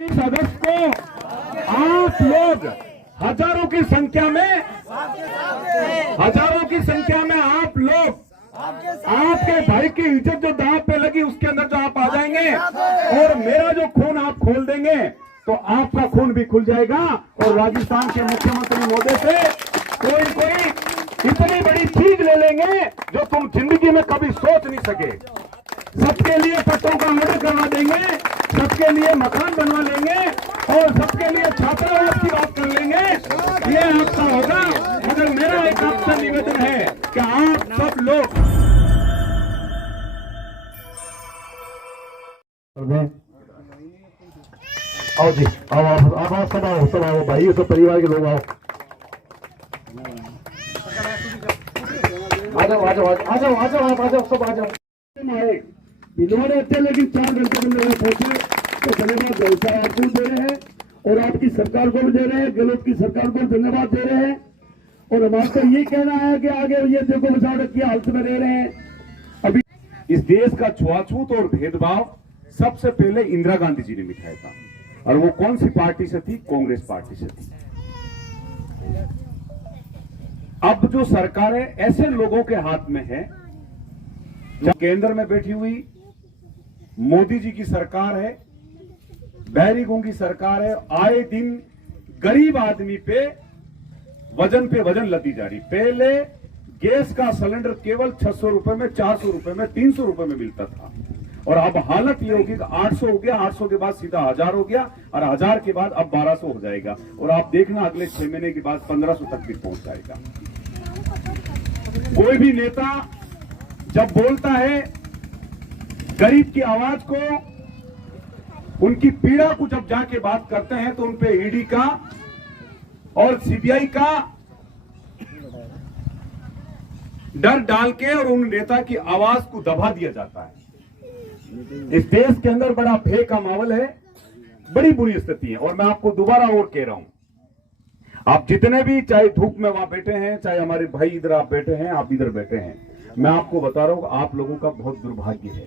इस अगस्त को आप लोग हजारों की संख्या में आप लोग आपके भाई की इज्जत जो दांव पे लगी उसके अंदर जो आप आ जाएंगे और मेरा जो खून आप खोल देंगे तो आपका खून भी खुल जाएगा और राजस्थान के मुख्यमंत्री महोदय से कोई इतनी बड़ी चीज ले लेंगे जो तुम जिंदगी में कभी सोच नहीं सके। सबके लिए पट्टों का ऑर्डर करवा देंगे, सबके लिए मकान बनवा लेंगे और सबके लिए छात्रावास की बात कर लेंगे। ये आपका होगा। मगर मेरा एक आपसे निवेदन है कि आप सब लोग आओ जी, आओ सब आओ भाई, सब परिवार के लोग आओ, आ जाओ सब आ जाओ। इन्होंने अच्छे लेकिन 4 घंटे में लोग पहुंचे तो धन्यवाद व्यवसाय आपको दे रहे हैं और आपकी सरकार को भी दे रहे हैं, गहलोत की सरकार को धन्यवाद दे रहे हैं। और हमारा तो ये कहना है कि आगे ये देखो बचावट की हालत में रह रहे हैं। अभी इस देश का छुआछूत और भेदभाव सबसे पहले इंदिरा गांधी जी ने मिटाया था और वो कौन सी पार्टी से थी? कांग्रेस पार्टी से थी। अब जो सरकार है ऐसे लोगों के हाथ में है, जब केंद्र में बैठी हुई मोदी जी की सरकार है, बैरिगों की सरकार है, आए दिन गरीब आदमी पे वजन लदी जा रही। पहले गैस का सिलेंडर केवल 600 रुपए में, 400 रुपए में, 300 रुपए में मिलता था और अब हालत ये होगी कि 800 हो गया, 800 के बाद सीधा 1000 हो गया और 1000 के बाद अब 1200 हो जाएगा और आप देखना अगले 6 महीने के बाद 1500 तक भी पहुंच जाएगा। कोई भी नेता जब बोलता है गरीब की आवाज को, उनकी पीड़ा को जब जाके बात करते हैं तो उनपे ईडी का और सीबीआई का डर डाल के और उन नेता की आवाज को दबा दिया जाता है। इस देश के अंदर बड़ा भय का माहौल है, बड़ी बुरी स्थिति है। और मैं आपको दोबारा और कह रहा हूं, आप जितने भी चाहे धूप में वहां बैठे हैं, चाहे हमारे भाई इधर आप बैठे हैं, आप इधर बैठे हैं, मैं आपको बता रहा हूं आप लोगों का बहुत दुर्भाग्य है।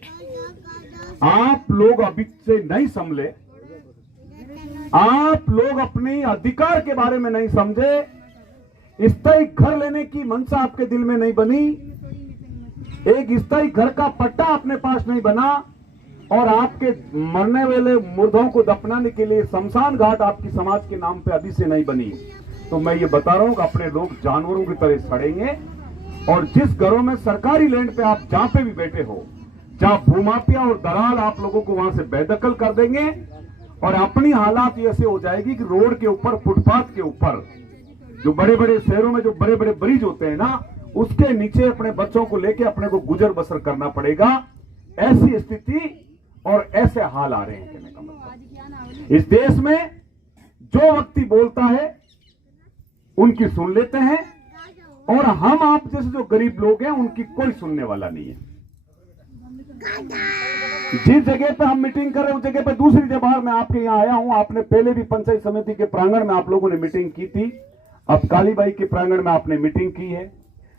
आप लोग अभी से नहीं संभले, आप लोग अपने अधिकार के बारे में नहीं समझे, स्थायी घर लेने की मंशा आपके दिल में नहीं बनी, एक स्थायी घर का पट्टा अपने पास नहीं बना और आपके मरने वाले मुर्दों को दफनाने के लिए शमशान घाट आपकी समाज के नाम पे अभी से नहीं बनी। तो मैं ये बता रहा हूं कि अपने लोग जानवरों की तरह सड़ेंगे और जिस घरों में सरकारी लैंड पे आप जहां पे भी बैठे हो, जहां भूमाफिया और दलाल आप लोगों को वहां से बेदखल कर देंगे और अपनी हालात ऐसे हो जाएगी कि रोड के ऊपर, फुटपाथ के ऊपर, जो बड़े बड़े शहरों में जो बड़े बड़े ब्रिज होते हैं ना, उसके नीचे अपने बच्चों को लेके अपने को गुजर बसर करना पड़ेगा। ऐसी स्थिति और ऐसे हाल आ रहे हैं। कहने का मतलब इस देश में जो व्यक्ति बोलता है उनकी सुन लेते हैं और हम आप जैसे जो गरीब लोग हैं उनकी कोई सुनने वाला नहीं है। जिस जगह पे हम मीटिंग कर रहे हैं उस जगह पे दूसरी जगह मैं आपके यहां आया हूं। आपने पहले भी पंचायत समिति के प्रांगण में आप लोगों ने मीटिंग की थी, अब कालीबाई के प्रांगण में आपने मीटिंग की है।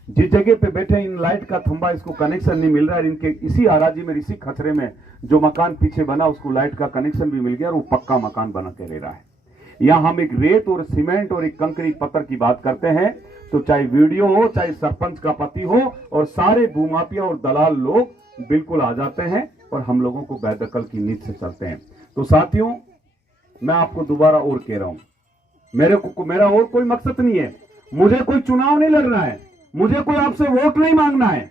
जिस जगह पे बैठे इन लाइट का थंबा, इसको कनेक्शन नहीं मिल रहा है, इनके इसी हराजी में, इसी खतरे में जो मकान पीछे बना उसको लाइट का कनेक्शन भी मिल गया और वो पक्का मकान बना के रह रहा है। यहां हम एक रेत और सीमेंट और एक कंकरी पत्थर की बात करते हैं तो चाहे वीडियो हो, चाहे सरपंच का पति हो, और सारे भूमाफिया और दलाल लोग बिल्कुल आ जाते हैं और हम लोगों को बेदखल की नींद से चलते हैं। तो साथियों, मैं आपको दोबारा और कह रहा हूं, मेरा और कोई मकसद नहीं है, मुझे कोई चुनाव नहीं लड़ना है, मुझे कोई आपसे वोट नहीं मांगना है,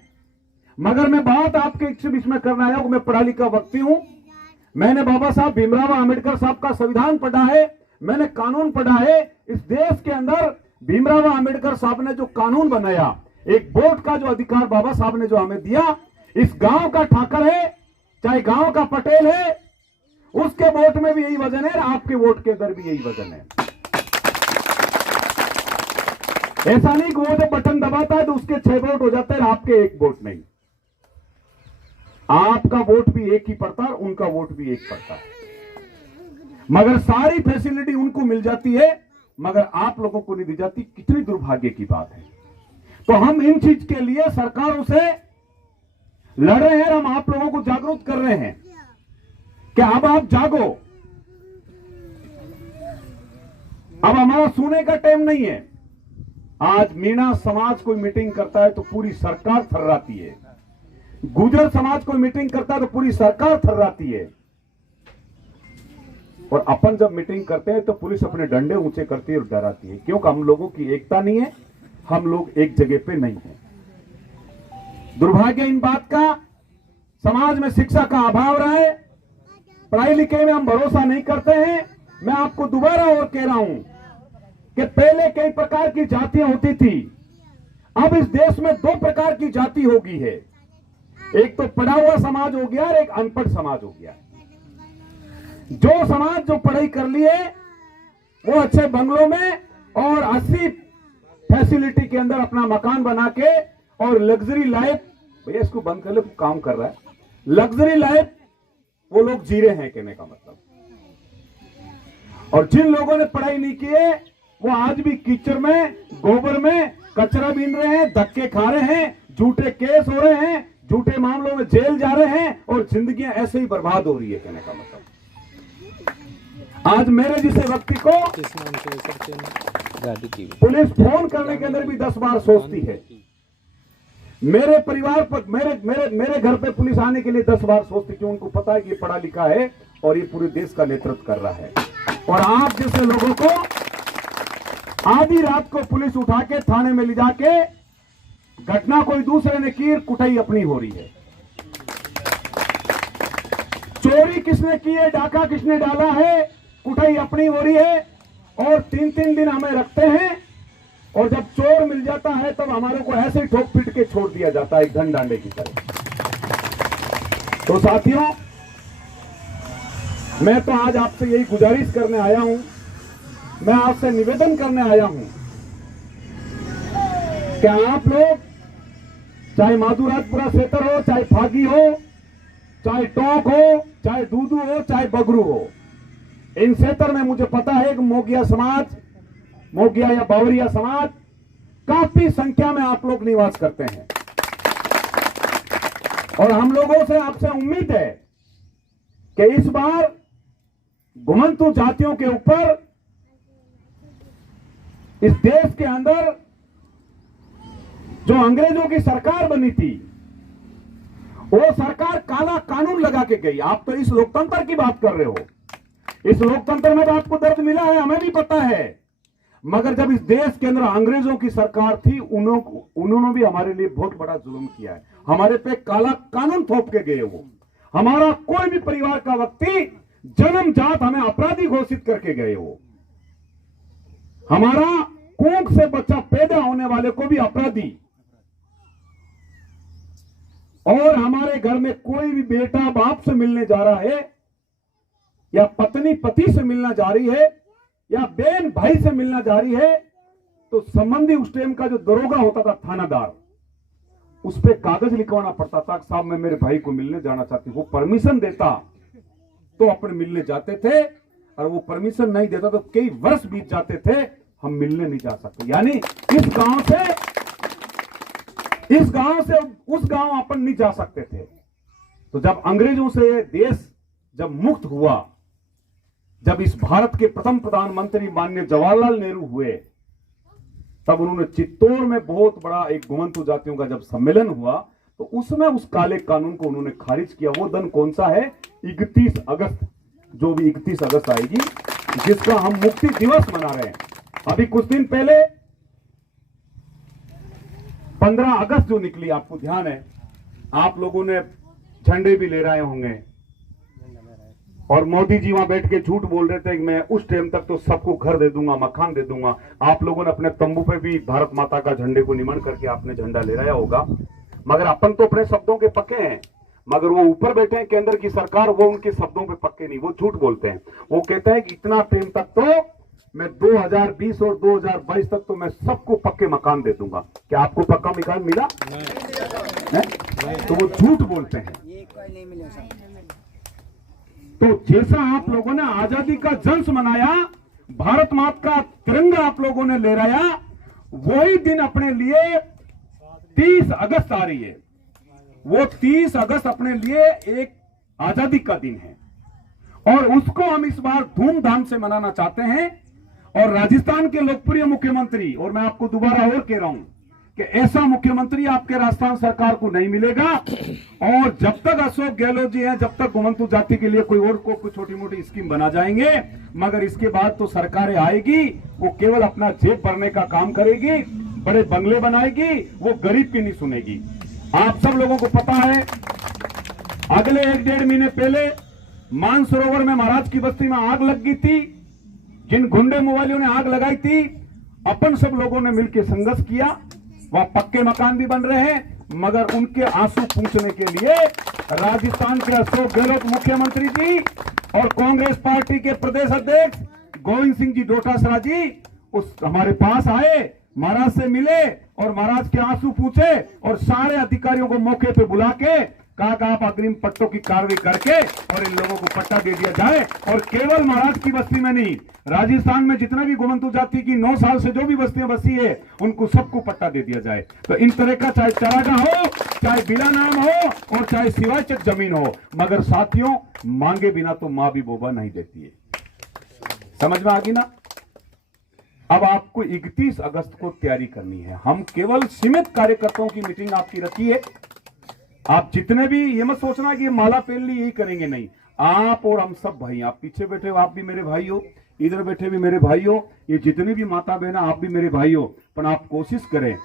मगर मैं बात आपके बीच में करना है। मैं पढ़ा लिखा व्यक्ति हूं, मैंने बाबा साहब भीमराव अंबेडकर साहब का संविधान पढ़ा है, मैंने कानून पढ़ा है। इस देश के अंदर भीमराव अंबेडकर साहब ने जो कानून बनाया, एक वोट का जो अधिकार बाबा साहब ने जो हमें दिया, इस गांव का ठाकर है चाहे गांव का पटेल है, उसके वोट में भी यही वजन है, आपके वोट के अंदर भी यही वजन है। ऐसा नहीं कि वो जब बटन दबाता है तो उसके 6 वोट हो जाते हैं, आपके 1 वोट नहीं। आपका वोट भी एक ही पड़ता है, उनका वोट भी एक पड़ता है, मगर सारी फैसिलिटी उनको मिल जाती है, मगर आप लोगों को नहीं दी जाती। कितनी दुर्भाग्य की बात है। तो हम इन चीज के लिए सरकारों से लड़ रहे हैं, हम आप लोगों को जागरूक कर रहे हैं कि अब आप जागो। अब हमारा सुने का टाइम नहीं है। आज मीणा समाज कोई मीटिंग करता है तो पूरी सरकार थर्राती है, गुर्जर समाज कोई मीटिंग करता है तो पूरी सरकार थर्राती है, और अपन जब मीटिंग करते हैं तो पुलिस अपने डंडे ऊंचे करती है और डराती है, क्योंकि हम लोगों की एकता नहीं है, हम लोग एक जगह पे नहीं है। दुर्भाग्य इन बात का, समाज में शिक्षा का अभाव रहा है, पढ़ाई लिखाई में हम भरोसा नहीं करते हैं। मैं आपको दोबारा और कह रहा हूं कि पहले कई प्रकार की जातियां होती थी, अब इस देश में 2 प्रकार की जाति हो गई है। एक तो पढ़ा हुआ समाज हो गया और एक अनपढ़ समाज हो गया। जो समाज जो पढ़ाई कर लिए वो अच्छे बंगलों में और 80 फैसिलिटी के अंदर अपना मकान बना के और लग्जरी लाइफ, भैया इसको बंद कर ले, काम कर रहा है, लग्जरी लाइफ वो लोग जी रहे हैं, कहने का मतलब। और जिन लोगों ने पढ़ाई नहीं की है वो आज भी कीचड़ में, गोबर में कचरा बीन रहे हैं, धक्के खा रहे हैं, झूठे केस हो रहे हैं, झूठे मामलों में जेल जा रहे हैं और जिंदगियां ऐसे ही बर्बाद हो रही है, कहने का मतलब। आज मेरे जैसे व्यक्ति को पुलिस फोन करने के अंदर भी 10 बार सोचती है। मेरे परिवार पर, मेरे घर पे पुलिस आने के लिए 10 बार सोचती, क्यों? उनको पता है कि ये पढ़ा लिखा है और ये पूरे देश का नेतृत्व कर रहा है। और आप जैसे लोगों को आधी रात को पुलिस उठा के थाने में ले जाके, घटना कोई दूसरे ने की, कुटाई अपनी हो रही है। चोरी किसने की है, डाका किसने डाला है, कुटाई अपनी हो रही है। और 3-3 दिन हमें रखते हैं और जब चोर मिल जाता है तब हमारे को ऐसे ही ठोक पीट के छोड़ दिया जाता है, एक धन डांडे की तरह। तो साथियों, मैं तो आज आपसे यही गुजारिश करने आया हूं, मैं आपसे निवेदन करने आया हूं कि आप लोग, चाहे माधुराजपुरा क्षेत्र हो, चाहे फागी हो, चाहे टोंक हो, चाहे दूदू हो, चाहे बगरू हो, इन क्षेत्र में मुझे पता है कि मोगिया समाज, मोगिया या बावरिया समाज काफी संख्या में आप लोग निवास करते हैं। और हम लोगों से, आपसे उम्मीद है कि इस बार घुमंतु जातियों के ऊपर इस देश के अंदर जो अंग्रेजों की सरकार बनी थी, वो सरकार काला कानून लगा के गई। आप तो इस लोकतंत्र की बात कर रहे हो, इस लोकतंत्र में तो आपको दर्द मिला है, हमें भी पता है। मगर जब इस देश के अंदर अंग्रेजों की सरकार थी, उन्होंने भी हमारे लिए बहुत बड़ा जुल्म किया है, हमारे पे काला कानून थोप के गए। वो हमारा कोई भी परिवार का व्यक्ति जन्मजात हमें अपराधी घोषित करके गए। वो हमारा कोख से बच्चा पैदा होने वाले को भी अपराधी, और हमारे घर में कोई भी बेटा बाप से मिलने जा रहा है या पत्नी पति से मिलना जा रही है या बहन भाई से मिलना जा रही है, तो संबंधी उस टाइम का जो दरोगा होता था, थानादार, उस पे कागज लिखवाना पड़ता था, साहब मैं मेरे भाई को मिलने जाना चाहती हूं। वो परमिशन देता तो अपने मिलने जाते थे, और वो परमिशन नहीं देता तो कई वर्ष बीत जाते थे, हम मिलने नहीं जा सकते। यानी इस गांव से उस गांव अपन नहीं जा सकते थे। तो जब अंग्रेजों से देश जब मुक्त हुआ, जब इस भारत के प्रथम प्रधानमंत्री माननीय जवाहरलाल नेहरू हुए, तब उन्होंने चित्तौड़ में बहुत बड़ा एक घुमंतु जातियों का जब सम्मेलन हुआ, तो उसमें उस काले कानून को उन्होंने खारिज किया। वो दिन कौन सा है? 31 अगस्त, जो भी 31 अगस्त आएगी, जिसका हम मुक्ति दिवस मना रहे हैं। अभी कुछ दिन पहले 15 अगस्त जो निकली, आपको ध्यान है, आप लोगों ने झंडे भी ले रहे होंगे, और मोदी जी वहां बैठ के झूठ बोल रहे थे कि मैं उस टाइम तक तो सबको घर दे दूंगा, मकान दे दूंगा। आप लोगों ने अपने तंबू पे भी भारत माता का झंडे को निमन करके आपने झंडा ले रहा होगा। मगर अपन तो अपने शब्दों के पक्के हैं, मगर वो ऊपर बैठे हैं केंद्र की सरकार, वो उनके शब्दों पे पक्के नहीं, वो झूठ बोलते हैं। वो कहते हैं कि इतना टाइम तक तो मैं 2020 और 2022 तक तो मैं सबको पक्के मकान दे दूंगा। क्या आपको पक्का मकान मिला? नहीं। तो वो झूठ बोलते हैं। तो जैसा आप लोगों ने आजादी का जश्न मनाया, भारत माता का तिरंगा आप लोगों ने लहराया, वही दिन अपने लिए 30 अगस्त आ रही है। वो 30 अगस्त अपने लिए एक आजादी का दिन है, और उसको हम इस बार धूमधाम से मनाना चाहते हैं। और राजस्थान के लोकप्रिय मुख्यमंत्री, और मैं आपको दोबारा और कह रहा हूं कि ऐसा मुख्यमंत्री आपके राजस्थान सरकार को नहीं मिलेगा। और जब तक अशोक गहलोत जी हैं, जब तक घुमंतु जाति के लिए कोई और को छोटी मोटी स्कीम बना जाएंगे, मगर इसके बाद तो सरकारें आएगी, वो केवल अपना जेब भरने का काम करेगी, बड़े बंगले बनाएगी, वो गरीब की नहीं सुनेगी। आप सब लोगों को पता है, अगले 1-1.5 महीने पहले मानसरोवर में महाराज की बस्ती में आग लग गई थी। जिन गुंडे मोबाइलों ने आग लगाई थी, अपन सब लोगों ने मिलकर संघर्ष किया। वहां पक्के मकान भी बन रहे हैं, मगर उनके आंसू पूंछने के लिए राजस्थान के अशोक गहलोत मुख्यमंत्री जी और कांग्रेस पार्टी के प्रदेश अध्यक्ष गोविंद सिंह जी डोटासरा जी उस हमारे पास आए, महाराज से मिले और महाराज के आंसू पूछे और सारे अधिकारियों को मौके पे बुला के कहा कि आप अग्रिम पट्टों की कार्रवाई करके और इन लोगों को पट्टा दे दिया जाए। और केवल महाराज की बस्ती में नहीं, राजस्थान में जितना भी घुमंतु जाति की 9 साल से जो भी बस्तियां बसी है, उनको सबको पट्टा दे दिया जाए। तो इन तरह का चाहे चरागाह हो, चाहे बिला नाम हो और चाहे सिवायचक जमीन हो, मगर साथियों मांगे बिना तो मां भी बोबा नहीं देती है। समझ में आ गई ना? अब आपको 31 अगस्त को तैयारी करनी है। हम केवल सीमित कार्यकर्ताओं की मीटिंग आपकी रखी है। आप जितने भी, ये मत सोचना कि ये माला पहन ली यही करेंगे, नहीं। आप और हम सब भाई, आप पीछे बैठे हो आप भी मेरे भाई हो, इधर बैठे भी मेरे भाई हो, ये जितने भी माता बहना आप भी मेरे भाई हो। पर आप कोशिश करें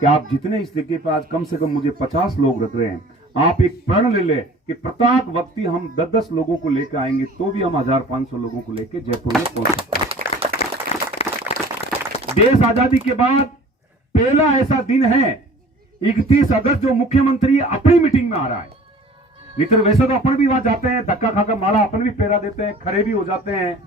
कि आप जितने इस जगह पर आज कम से कम मुझे 50 लोग रख रहे हैं, आप एक प्रण ले ले कि प्रत्येक व्यक्ति हम 10-10 लोगों को लेकर आएंगे तो भी हम 1500 लोगों को लेकर जयपुर में पहुंच सकते हैं। देश आजादी के बाद पहला ऐसा दिन है 31 अगस्त जो मुख्यमंत्री अपनी मीटिंग में आ रहा है। नहीं तो वैसे तो अपन भी वहां जाते हैं, धक्का खाकर माला अपन भी फेरा देते हैं, खड़े भी हो जाते हैं।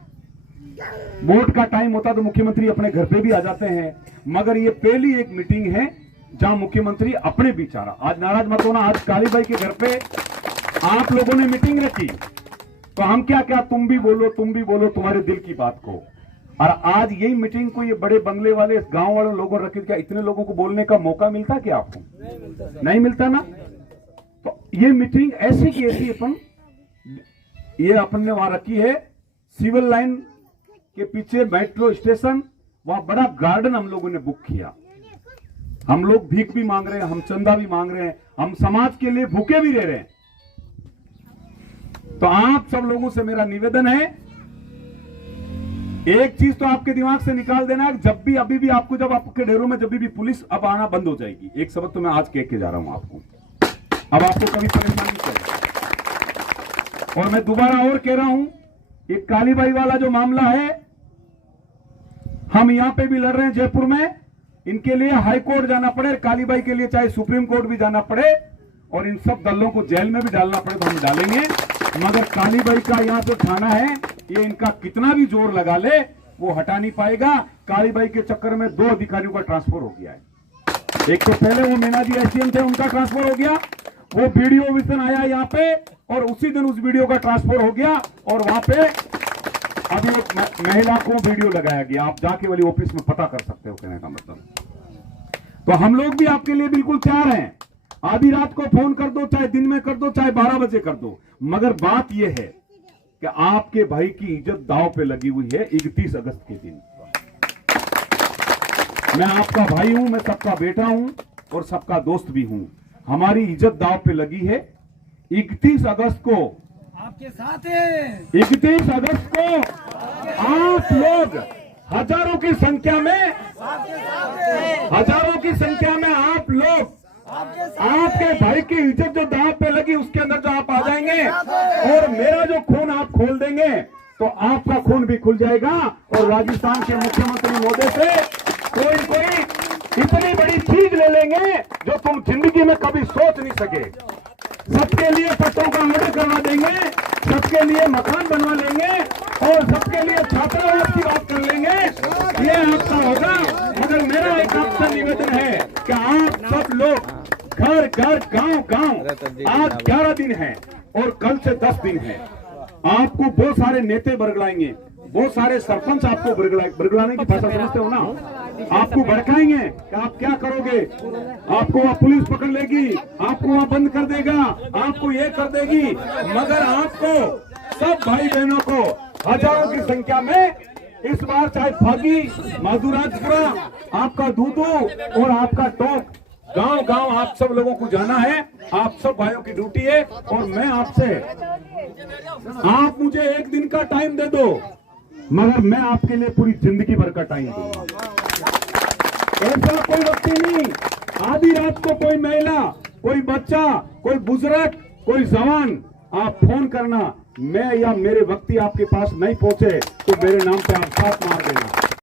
वोट का टाइम होता तो मुख्यमंत्री अपने घर पे भी आ जाते हैं, मगर ये पहली एक मीटिंग है जहां मुख्यमंत्री अपने बीच आ रहा। आज नाराज मत होना, आज काली बाई के घर पे आप लोगों ने मीटिंग रखी तो हम क्या तुम भी बोलो तुम्हारे दिल की बात को। और आज यही मीटिंग को ये बड़े बंगले वाले गांव वाले लोगों ने रखी, क्या इतने लोगों को बोलने का मौका मिलता क्या आपको? नहीं मिलता ना। तो ये मीटिंग ऐसी की ऐसी अपन ने वहां रखी है। सिविल लाइन के पीछे मेट्रो स्टेशन, वहां बड़ा गार्डन हम लोगों ने बुक किया। हम लोग भीख भी मांग रहे हैं, हम चंदा भी मांग रहे हैं, हम समाज के लिए भूखे भी रह रहे हैं। तो आप सब लोगों से मेरा निवेदन है, एक चीज तो आपके दिमाग से निकाल देना, जब भी अभी भी आपको, जब आपके डेरों में जब भी पुलिस अब आना बंद हो जाएगी, एक सबक तो मैं आज कह के जा रहा हूं आपको, अब आपको कभी परेशानी नहीं करेगी। और मैं दोबारा और कह रहा हूं, ये काली बाई वाला जो मामला है, हम यहां पे भी लड़ रहे हैं जयपुर में, इनके लिए हाई कोर्ट जाना पड़े, काली बाई के लिए चाहे सुप्रीम कोर्ट भी जाना पड़े और इन सब दलों को जेल में भी डालना पड़े तो हम डालेंगे। मगर काली बाई का यहाँ जो थाना है, ये इनका कितना भी जोर लगा ले वो हटा नहीं पाएगा। काली बाई के चक्कर में 2 अधिकारियों का ट्रांसफर हो गया है। एक तो पहले वो मीना जी एसडीएम थे, उनका ट्रांसफर हो गया, वो वीडियो उस दिन आया यहाँ पे और उसी दिन उस वीडियो का ट्रांसफर हो गया और वहां पे अभी एक महिला को वीडियो लगाया गया। आप जाके वाली ऑफिस में पता कर सकते हो, कहने का मतलब। तो हम लोग भी आपके लिए बिल्कुल तैयार हैं, आधी रात को फोन कर दो, चाहे दिन में कर दो, चाहे 12 बजे कर दो, मगर बात यह है कि आपके भाई की इज्जत दांव पे लगी हुई है 31 अगस्त के दिन। मैं आपका भाई हूं, मैं सबका बेटा हूं और सबका दोस्त भी हूं। हमारी इज्जत दांव पे लगी है। 31 अगस्त को आपके साथ है। 31 अगस्त को आप लोग हजारों की संख्या में आप लोग आपके भाई की इज्जत जो दांव पे लगी उसके अंदर जो आप आ जाएंगे और मेरा जो खून आप खोल देंगे तो आपका खून भी खुल जाएगा। और राजस्थान के मुख्यमंत्री महोदय से कोई इतनी बड़ी चीज ले लेंगे जो तुम जिंदगी में कभी सोच नहीं सके। सबके लिए पट्टों का ऑर्डर करवा देंगे, सबके लिए मकान बनवा लेंगे और सबके लिए छात्रावास की बात कर लेंगे। ये आपका होगा। मगर मेरा एक आपसे निवेदन है कि आप सब लोग घर घर गांव गांव, आज 11 दिन है और कल से 10 दिन है। आपको बहुत सारे नेता बरगलाएंगे, बहुत सारे सरपंच आपको बरगलाने की भाषा समझते हो ना, आपको भड़काएंगे कि आप क्या करोगे, आपको वहां पुलिस पकड़ लेगी, आपको वहां बंद कर देगा, आपको ये कर देगी। मगर आपको सब भाई बहनों को हजारों की संख्या में इस बार चाहे फागी, माधुराजपुरा, आपका दूधू और आपका टोक, गांव गांव आप सब लोगों को जाना है। आप सब भाइयों की ड्यूटी है। और मैं आपसे, आप मुझे एक दिन का टाइम दे दो, मगर मैं आपके लिए पूरी जिंदगी भर का टाइम दूंगा। ऐसा कोई व्यक्ति नहीं, आधी रात को कोई महिला, कोई बच्चा, कोई बुजुर्ग, कोई जवान, आप फोन करना, मैं या मेरे व्यक्ति आपके पास नहीं पहुंचे तो मेरे नाम पे आप साथ मार देना।